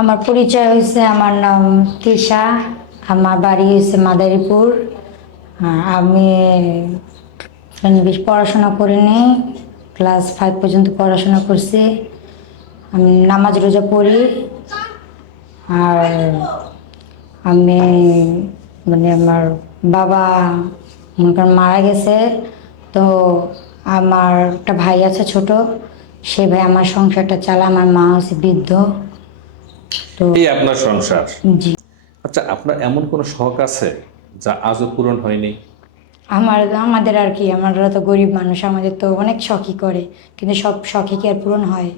আমার পরিচয় হয়েছে আমার নাম তৃষা, আমার বাড়ি হয়েছে মাদারীপুর। আমি বেশ পড়াশোনা করিনি, ক্লাস ফাইভ পর্যন্ত পড়াশোনা করছি। আমি নামাজ রোজা পড়ি। আর আমি মানে আমার বাবা মনে করেন মারা গেছে। তো আমার একটা ভাই আছে ছোট, সে ভাই আমার সংসারটা চালা আমার মা হচ্ছে বৃদ্ধ। তো এই আপনার সংসার। জি। আচ্ছা আপনার এমন কোনো শখ আছে যা আজও পূরণ হয়নি? আমার আমাদের আর কি আমরা তো গরিব মানুষ আমাদের তো অনেক শখই করে কিন্তু সব শখই কি আর পূরণ হয়?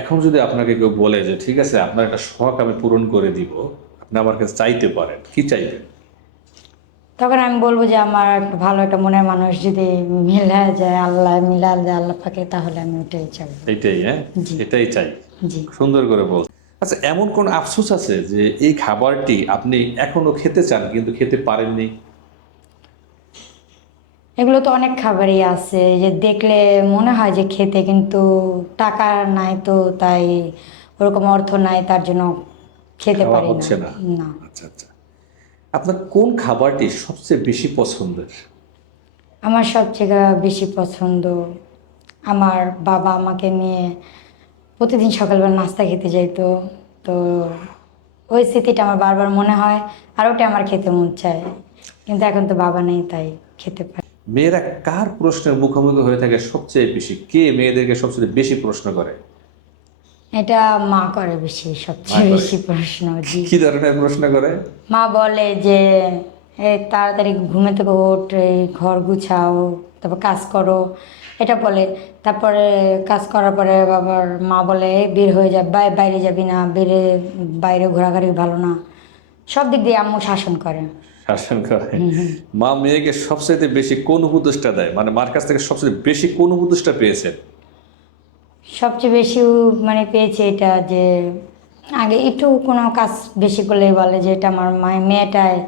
এখন যদি আপনাকে কেউ বলে যে ঠিক আছে আপনার একটা শখ আমি পূরণ করে দিব আপনি আমার কাছে চাইতে পারেন। কি চাইবেন? তখন আমি বলব যে আমার একটা ভালো একটা মনের মানুষ যদি মিলা যায় আল্লাহ মিলা যায় আল্লাহ পাকে তাহলে আমি ওটাই চাই। এইটাই হ্যাঁ? এটাই চাই। জি। সুন্দর করে বল। আচ্ছা এমন কোন আফসোস আছে যে এই খাবারটি আপনি এখনও খেতে চান কিন্তু খেতে পারেননি? এগুলো তো অনেক খাবারই আছে। যে দেখলে মনে হয় যে খেতে কিন্তু টাকা নাই তো তাই ওরকম অর্থ নাই তার জন্য খেতে পারি না। আচ্ছা আচ্ছা। আপনার কোন খাবারটি সবচেয়ে বেশি পছন্দের? আমার সবচেয়ে বেশি পছন্দ আমার বাবা আমাকে নিয়ে প্রতিদিন সকালবেলা নাস্তা খেতে যাইতো। তো ওই স্মৃতিটা আমার বারবার মনে হয় আর ওটা আমার খেতে মন চায়। কিন্তু এখন তো বাবা নেই তাই খেতে পারি। মেয়েরা কার প্রশ্নের মুখোমুখি হয়ে থাকে সবচেয়ে বেশি? কে মেয়েদেরকে সবচেয়ে বেশি প্রশ্ন করে? এটা মা করে বেশি সবচেয়ে বেশি প্রশ্ন জি। কি ধরনের প্রশ্ন করে? মা বলে যে তাড়াতাড়ি ঘুমে থেকে ওঠ ঘর গুছাও তারপর কাজ করো। এটা বলে। তারপরে কাজ করার পরে বাবার মা বলে "এই বের হয়ে যা বাই- বাইরে যাবি না বেরে বাইরে ঘোরাঘুরি ভালো না। সব দিক দিয়ে আম্মু শাসন করে। শাসন করে? মা মেয়েকে সবচেয়ে বেশি কোন উপদেশটা দেয়? মানে মার কাছ থেকে সবচেয়ে বেশি কোন উপদেশটা পেয়েছেন? সবচেয়ে বেশি মানে পেয়েছে এটা যে আগে একটু কোনো কাজ বেশি করলেই বলে যে এটা আমার মায়ের মেয়েটায়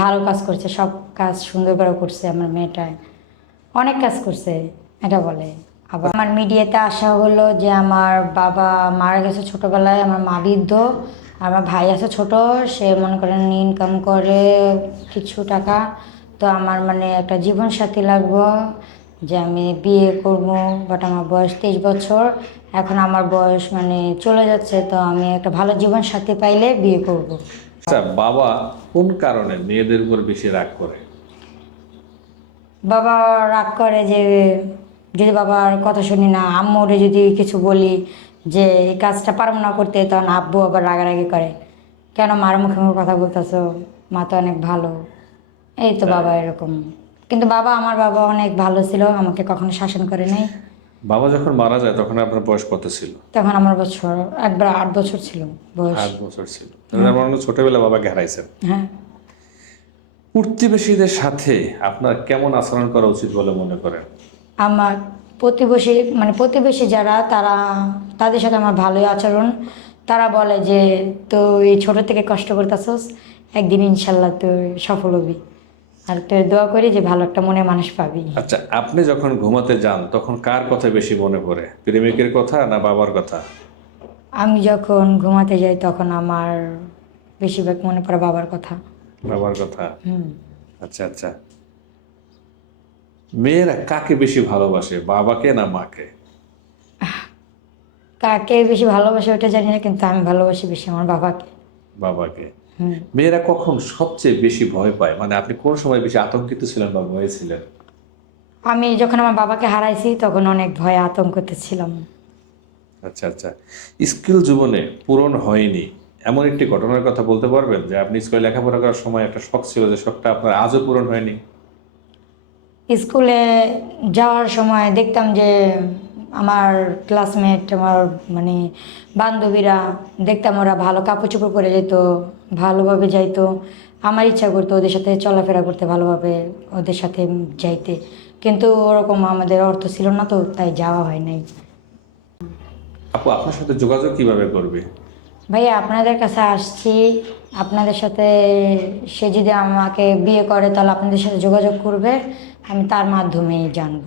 ভালো কাজ করছে, সব কাজ সুন্দর করে করছে আমার মেয়েটায় অনেক কাজ করছে, এটা বলে। আবার আমার মিডিয়াতে আসা হলো যে আমার বাবা মারা গেছে ছোটোবেলায়, আমার মা বৃদ্ধ আমার ভাই আছে ছোট, সে মনে করেন ইনকাম করে কিছু টাকা, তো আমার মানে একটা জীবন সাথী লাগবো। যে আমি বিয়ে করব বাট আমার বয়স তেইশ বছর। এখন আমার বয়স মানে চলে যাচ্ছে তো আমি একটা ভালো জীবন সাথী পাইলে বিয়ে করব। আচ্ছা বাবা কোন কারণে মেয়েদের উপর বেশি রাগ করে? বাবা রাগ করে যে যদি বাবার কথা শুনি না আম্মুরে যদি কিছু বলি যে এই কাজটা পারব না করতে তখন আব্বু আবার রাগারাগি করে। কেন মার মুখে মুখে কথা বলতেছো? মা তো অনেক ভালো। এই তো বাবা এরকম। কিন্তু বাবা আমার বাবা অনেক ভালো ছিল আমাকে কখনো শাসন করে নাই। বাবা যখন মারা যায় তখন আপনার বয়স কত ছিল? তখন আমার বছর একবার আট বছর ছিল বয়স। আট বছর ছিল। ছোটবেলা বাবাকে হারাইছেন হ্যাঁ। প্রতিবেশীদের সাথে আপনার কেমন আচরণ করা উচিত বলে মনে করেন? আমার প্রতিবেশী মানে প্রতিবেশী যারা তারা তাদের সাথে আমার ভালোই আচরণ। তারা বলে যে তুই ছোট থেকে কষ্ট করতেছস একদিন ইনশাল্লাহ তুই সফল হবি। আর তুই দোয়া করি যে ভালো একটা মনে মানুষ পাবি। আচ্ছা আপনি যখন ঘুমাতে যান তখন কার কথা বেশি মনে পড়ে? প্রেমিকের কথা না বাবার কথা? আমি যখন ঘুমাতে যাই তখন আমার বেশিরভাগ মনে পড়ে বাবার কথা। বাবার কথা? হুম। আচ্ছা আচ্ছা। মেয়েরা কাকে বেশি ভালোবাসে বাবাকে না মাকে? কাকে বেশি ভালোবাসে ওটা জানি না কিন্তু আমি ভালোবাসি বেশি আমার বাবাকে। বাবাকে। মেয়েরা কখন সবচেয়ে বেশি ভয় পায়? মানে আপনি কোন সময় বেশি আতঙ্কিত ছিলেন বা ভয়ে ছিলেন? আমি যখন আমার বাবাকে হারাইছি তখন অনেক ভয়ে আতঙ্কতে ছিলাম। আচ্ছা আচ্ছা। স্কুল জীবনে পূরণ হয়নি। এমন একটি ঘটনার কথা বলতে পারবেন? যে আপনি স্কুলে লেখাপড়া করার সময় একটা শখ ছিল যে শখটা আপনার আজও পূরণ হয়নি? স্কুলে যাওয়ার সময় দেখতাম যে আমার ক্লাসমেট আমার মানে বান্ধবীরা দেখতাম ওরা ভালো কাপড় চোপড় পরে যেত ভালোভাবে যাইতো। আমার ইচ্ছা করতো ওদের সাথে চলাফেরা করতে ভালোভাবে ওদের সাথে যাইতে। কিন্তু ওরকম আমাদের অর্থ ছিল না তো তাই যাওয়া হয় নাই। আপু আপনার সাথে যোগাযোগ কীভাবে করবে? ভাইয়া আপনাদের কাছে আসছি। আপনাদের সাথে সে যদি আমাকে বিয়ে করে তাহলে আপনাদের সাথে যোগাযোগ করবে। আমি তার মাধ্যমেই জানব।